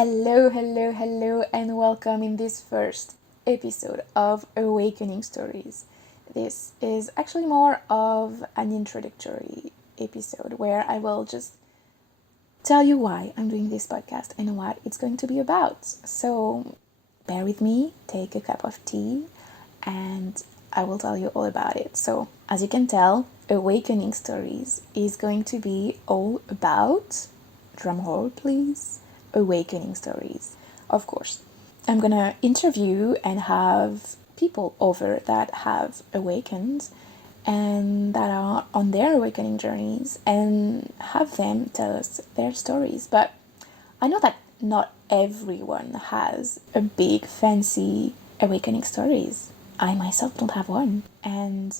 Hello, hello, hello, and welcome in this first episode of Awakening Stories. This is actually more of an introductory episode where I will just tell you why I'm doing this podcast and what it's going to be about. So bear with me, take a cup of tea, and I will tell you all about it. So, as you can tell, Awakening Stories is going to be all about, drumroll please, awakening stories. Of course, I'm gonna interview and have people over that have awakened and that are on their awakening journeys and have them tell us their stories. But I know that not everyone has a big fancy awakening stories. I myself don't have one. And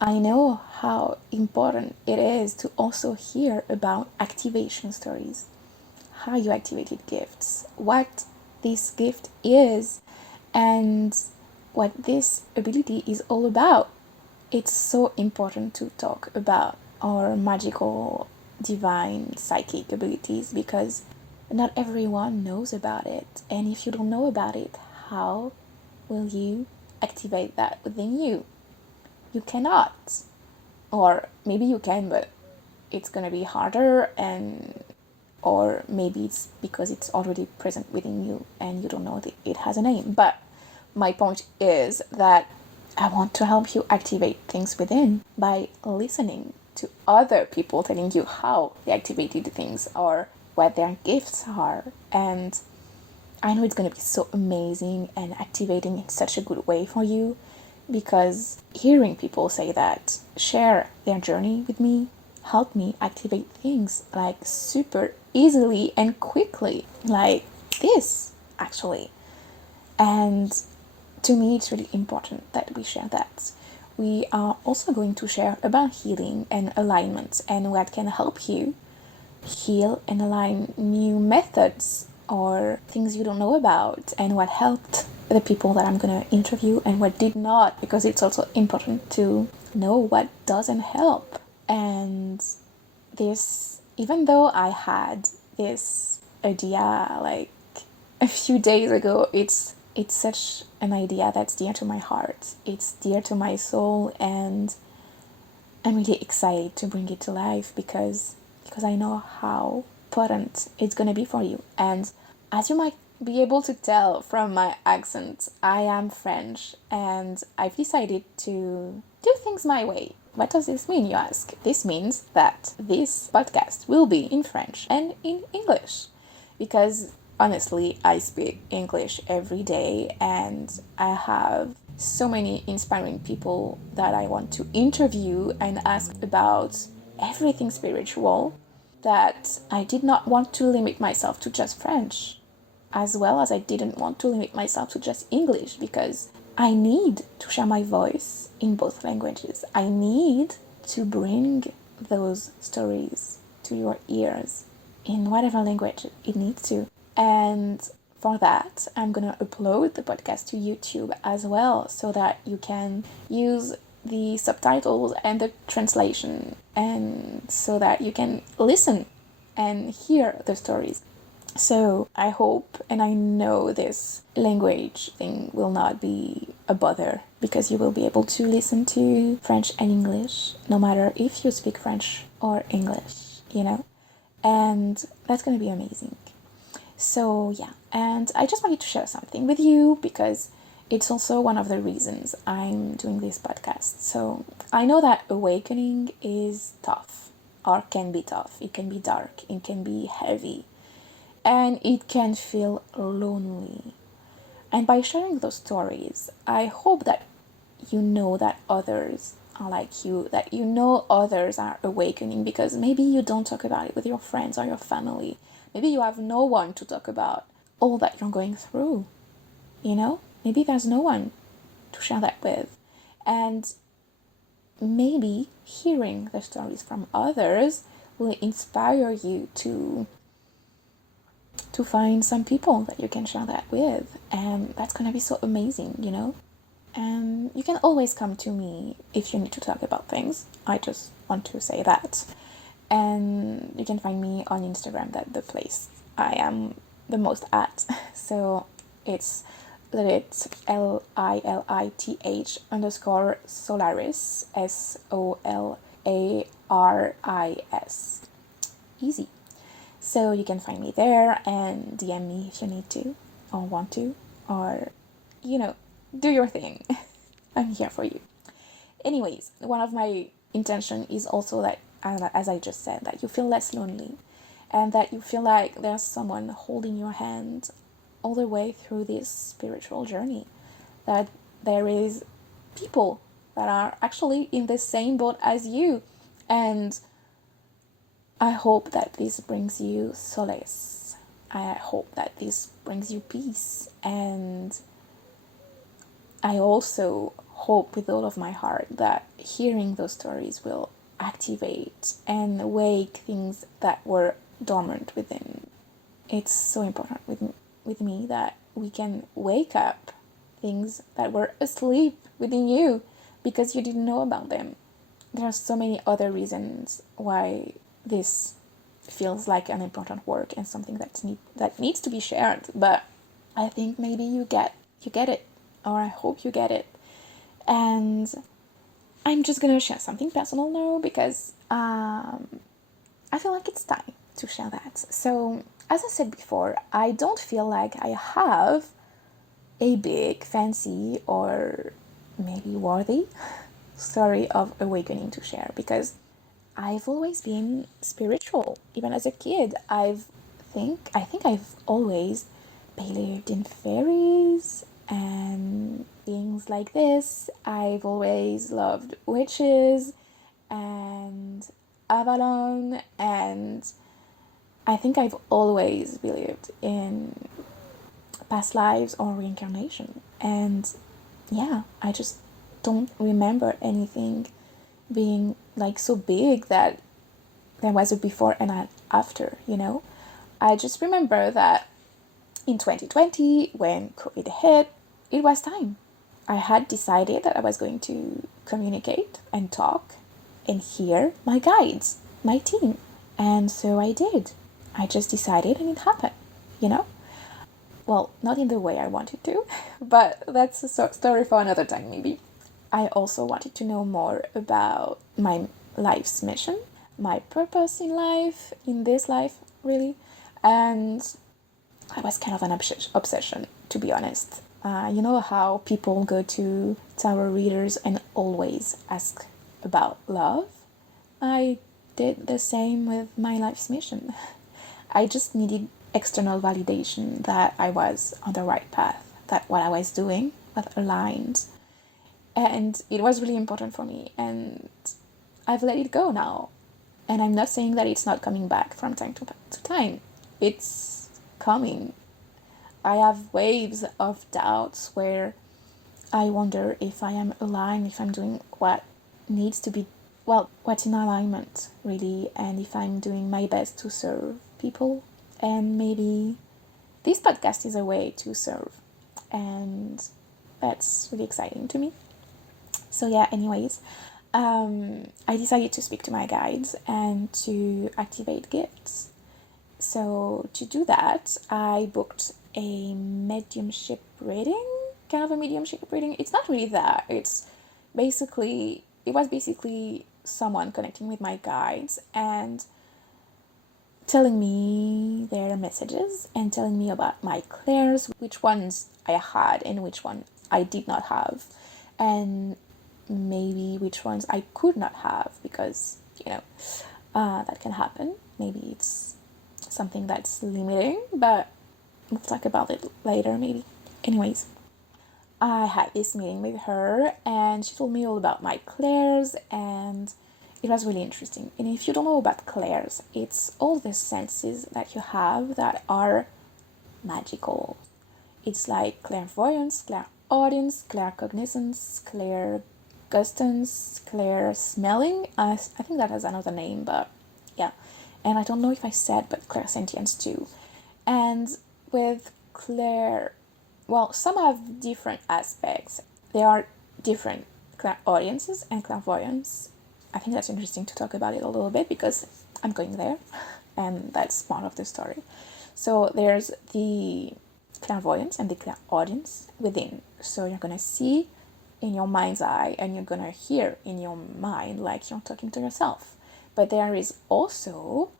I know how important it is to also hear about activation stories, how you activated gifts, what this gift is, and what this ability is all about. It's so important to talk about our magical, divine, psychic abilities because not everyone knows about it. And if you don't know about it, how will you activate that within you? You cannot. Or maybe you can, but it's gonna be harder, and or maybe it's because it's already present within you and you don't know that it has a name. But my point is that I want to help you activate things within by listening to other people telling you how they activated things or what their gifts are. And I know it's going to be so amazing and activating in such a good way for you because hearing people say that, share their journey with me, help me activate things like super easily and quickly, like this actually. And to me, it's really important that we share that. We are also going to share about healing and alignment and what can help you heal and align new methods or things you don't know about, and what helped the people that I'm going to interview and what did not, because it's also important to know what doesn't help. And this, even though I had this idea like a few days ago, it's such an idea that's dear to my heart. It's dear to my soul, and I'm really excited to bring it to life because I know how potent it's gonna be for you. And as you might be able to tell from my accent, I am French and I've decided to do things my way. What does this mean, you ask? This means that this podcast will be in French and in English because honestly, I speak English every day and I have so many inspiring people that I want to interview and ask about everything spiritual that I did not want to limit myself to just French, as well as I didn't want to limit myself to just English because I need to share my voice in both languages. I need to bring those stories to your ears in whatever language it needs to. And for that, I'm gonna upload the podcast to YouTube as well so that you can use the subtitles and the translation, and so that you can listen and hear the stories. So I hope and I know this language thing will not be a bother because you will be able to listen to French and English no matter if you speak French or English, you know? And that's gonna be amazing. So yeah, and I just wanted to share something with you because it's also one of the reasons I'm doing this podcast. So I know that awakening is tough, or can be tough. It can be dark, it can be heavy, and it can feel lonely. And by sharing those stories, I hope that you know that others are like you, that you know others are awakening, because maybe you don't talk about it with your friends or your family. Maybe you have no one to talk about all that you're going through, you know? Maybe there's no one to share that with. And maybe hearing the stories from others will inspire you to find some people that you can share that with. And that's gonna be so amazing, you know? And you can always come to me if you need to talk about things. I just want to say that. And you can find me on Instagram, that's the place I am the most at. So it's Lilith, LILITH underscore Solaris, SOLARIS. Easy. So you can find me there and DM me if you need to, or want to, or, do your thing. I'm here for you. Anyways, one of my intention is also that, as I just said, that you feel less lonely, and that you feel like there's someone holding your hand all the way through this spiritual journey, that there is people that are actually in the same boat as you. And I hope that this brings you solace. I hope that this brings you peace. And I also hope with all of my heart that hearing those stories will activate and wake things that were dormant within. It's so important with me that we can wake up things that were asleep within you because you didn't know about them. There are so many other reasons why this feels like an important work and something that needs to be shared, but I think maybe you get it, or I hope you get it. And I'm just gonna share something personal now because I feel like it's time to share that. So, as I said before, I don't feel like I have a big, fancy, or maybe worthy story of awakening to share because I've always been spiritual. Even as a kid, I think I've always believed in fairies and things like this. I've always loved witches and Avalon, and I think I've always believed in past lives or reincarnation. And yeah, I just don't remember anything being like so big that there was a before and an after, I just remember that in 2020, when COVID hit, it was time. I had decided that I was going to communicate and talk and hear my guides, my team. And so I did. I just decided and it happened, you know? Well, not in the way I wanted to, but that's a story for another time, maybe. I also wanted to know more about my life's mission, my purpose in life, in this life, really. And I was kind of an obsession, to be honest. You know how people go to tarot readers and always ask about love? I did the same with my life's mission. I just needed external validation that I was on the right path, that what I was doing was aligned. And it was really important for me, and I've let it go now. And I'm not saying that it's not coming back from time to time. It's coming. I have waves of doubts where I wonder if I am aligned, if I'm doing what needs to be, well, what's in alignment, really, and if I'm doing my best to serve people. And maybe this podcast is a way to serve. And that's really exciting to me. So, yeah, anyways, I decided to speak to my guides and to activate gifts. So, to do that, I booked a mediumship reading, kind of a mediumship reading. It's not really that. It was basically someone connecting with my guides and telling me their messages and telling me about my clairs, which ones I had and which one I did not have, and maybe which ones I could not have because, that can happen. Maybe it's something that's limiting, but we'll talk about it later, maybe. Anyways, I had this meeting with her and she told me all about my clairs, and it was really interesting. And if you don't know about clairs, it's all the senses that you have that are magical. It's like clairvoyance, clairaudience, claircognizance, clairgustance, clair smelling. I think that has another name, but yeah. And I don't know if I said, but clairsentience too. And with some have different aspects. There are different clairaudiences and clairvoyance. I think that's interesting to talk about it a little bit because I'm going there, and that's part of the story. So there's the clairvoyance and the clairaudience within. So you're gonna see in your mind's eye and you're gonna hear in your mind like you're talking to yourself. But there is also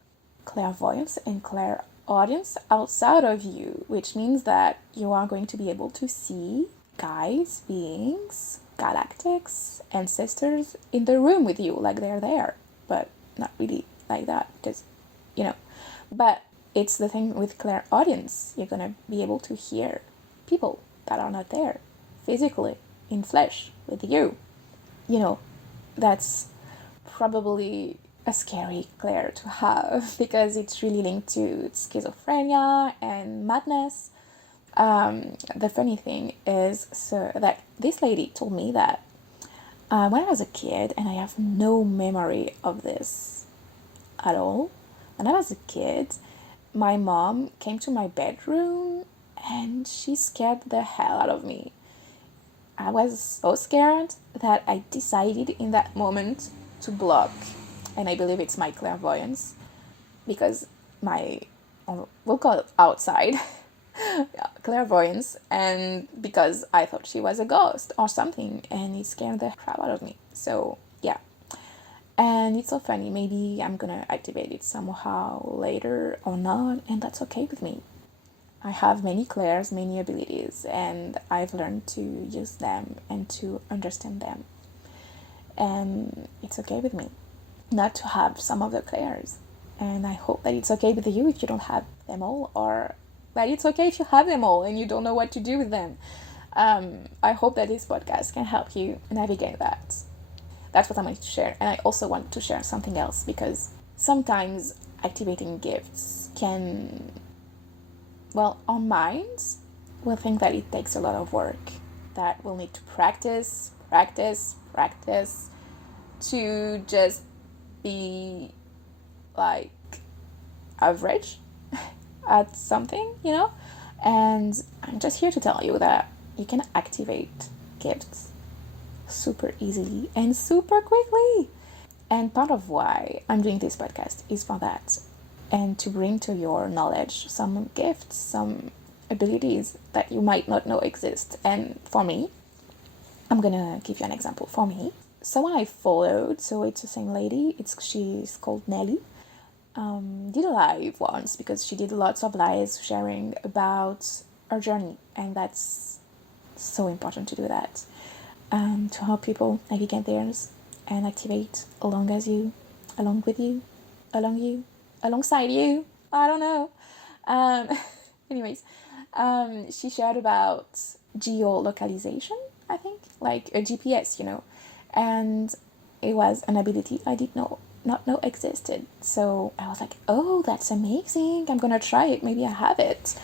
clairvoyance and clairaudience outside of you, which means that you are going to be able to see guides, beings, galactics, ancestors in the room with you, like they're there, but not really like that, because, you know. But it's the thing with clairaudience, you're gonna be able to hear people that are not there physically, in flesh, with you. You know, that's probably a scary clair to have because it's really linked to schizophrenia and madness. The funny thing is so that this lady told me that when I was a kid, and I have no memory of this at all, when I was a kid, my mom came to my bedroom and she scared the hell out of me. I was so scared that I decided in that moment to block, and I believe it's my clairvoyance, because my, we'll call it outside, clairvoyance, and because I thought she was a ghost or something, and it scared the crap out of me. So, yeah. And it's so funny, maybe I'm gonna activate it somehow later or not, and that's okay with me. I have many clairs, many abilities, and I've learned to use them and to understand them. And it's okay with me not to have some of the clairs. And I hope that it's okay with you if you don't have them all, or that it's okay if you have them all and you don't know what to do with them. I hope that this podcast can help you navigate that. That's what I'm going to share. And I also want to share something else, because sometimes activating gifts can, well, our minds will think that it takes a lot of work, that we'll need to practice, practice, practice to just be like average at something, you know? And I'm just here to tell you that you can activate gifts super easily and super quickly. And part of why I'm doing this podcast is for that, and to bring to your knowledge some gifts, some abilities that you might not know exist. And for me, I'm gonna give you an example. For me, someone I followed, so it's the same lady, she's called Nelly, did a live once because she did lots of lives sharing about her journey, and that's so important to do that, to help people navigate theirs and activate along with you, alongside you. I don't know. Um, anyways, she shared about geolocalization, I think, like a GPS, and it was an ability I did not know existed. So I was like, oh, that's amazing. I'm gonna try it. Maybe I have it.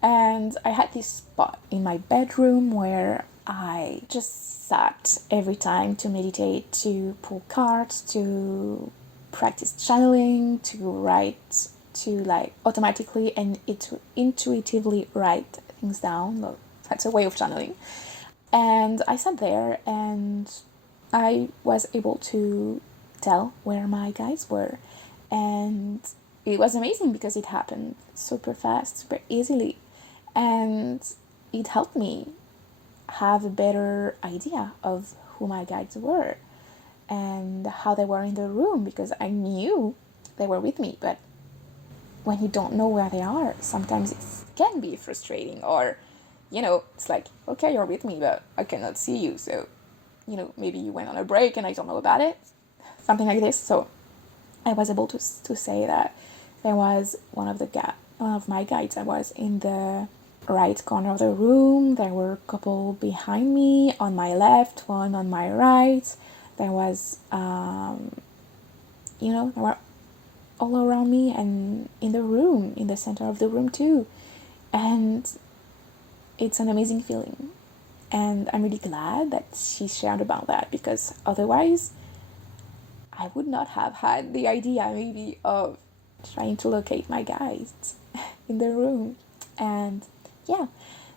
And I had this spot in my bedroom where I just sat every time to meditate, to pull cards, to practice channeling, to write, to like automatically and intuitively write things down. Well, that's a way of channeling. And I sat there and I was able to tell where my guides were. And it was amazing because it happened super fast, super easily. And it helped me have a better idea of who my guides were and how they were in the room, because I knew they were with me. But when you don't know where they are, sometimes it can be frustrating, or it's like, okay, you're with me, but I cannot see you. So, maybe you went on a break and I don't know about it. Something like this. So I was able to say that there was one of my guides that was in the right corner of the room. There were a couple behind me on my left, one on my right. There was, there were all around me and in the room, in the center of the room too. And it's an amazing feeling. And I'm really glad that she shared about that, because otherwise I would not have had the idea maybe of trying to locate my guides in the room. And yeah,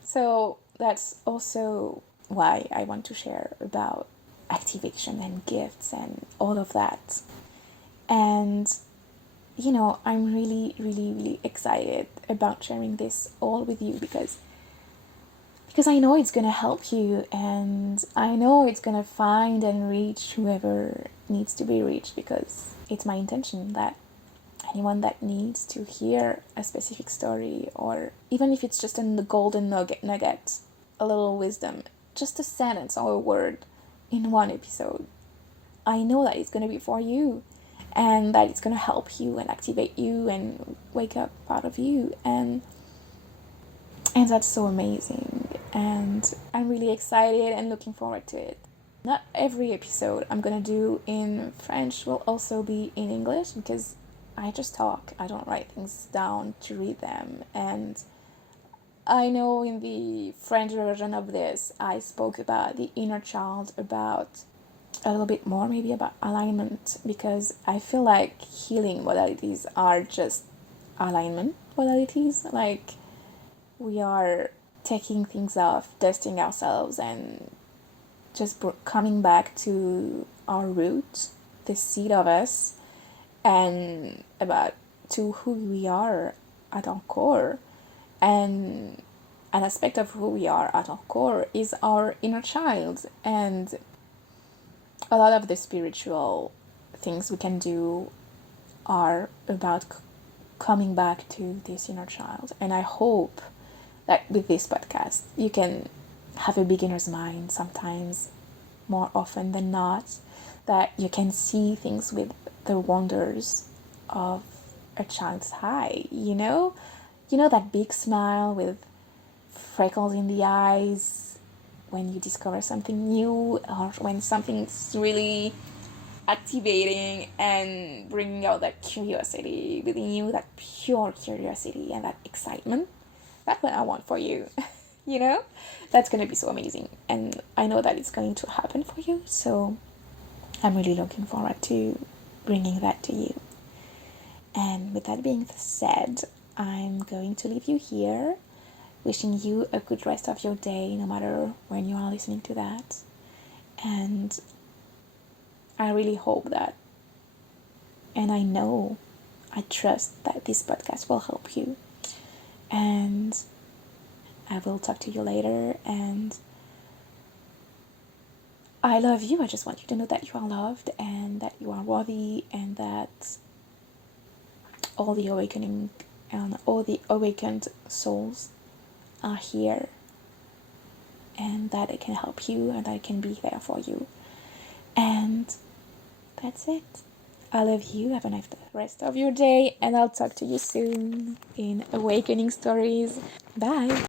so that's also why I want to share about activation and gifts and all of that. And I'm really, really, really excited about sharing this all with you because I know it's gonna help you, and I know it's gonna find and reach whoever needs to be reached, because it's my intention that anyone that needs to hear a specific story, or even if it's just a golden nugget, a little wisdom, just a sentence or a word in one episode, I know that it's gonna be for you, and that it's gonna help you and activate you and wake up part of you, and that's so amazing. And I'm really excited and looking forward to it. Not every episode I'm gonna do in French will also be in English, because I just talk. I don't write things down to read them. And I know in the French version of this, I spoke about the inner child, about a little bit more maybe about alignment, because I feel like healing modalities are just alignment modalities. Like, we are taking things off, dusting ourselves, and just coming back to our roots, the seed of us, and about to who we are at our core. And an aspect of who we are at our core is our inner child. And a lot of the spiritual things we can do are about coming back to this inner child. And I hope that with this podcast, you can have a beginner's mind sometimes, more often than not, that you can see things with the wonders of a child's eye, you know? You know, that big smile with freckles in the eyes when you discover something new, or when something's really activating and bringing out that curiosity within you, that pure curiosity and that excitement. That's what I want for you. You know, that's going to be so amazing, and I know that it's going to happen for you, so I'm really looking forward to bringing that to you. And with that being said, I'm going to leave you here, wishing you a good rest of your day, no matter when you are listening to that. And I really hope that, and I know, I trust that this podcast will help you. And I will talk to you later, and I love you. I just want you to know that you are loved, and that you are worthy, and that all the awakening and all the awakened souls are here, and that it can help you, and that it can be there for you. And that's it. I love you. Have a nice rest of your day, and I'll talk to you soon in Awakening Stories. Bye.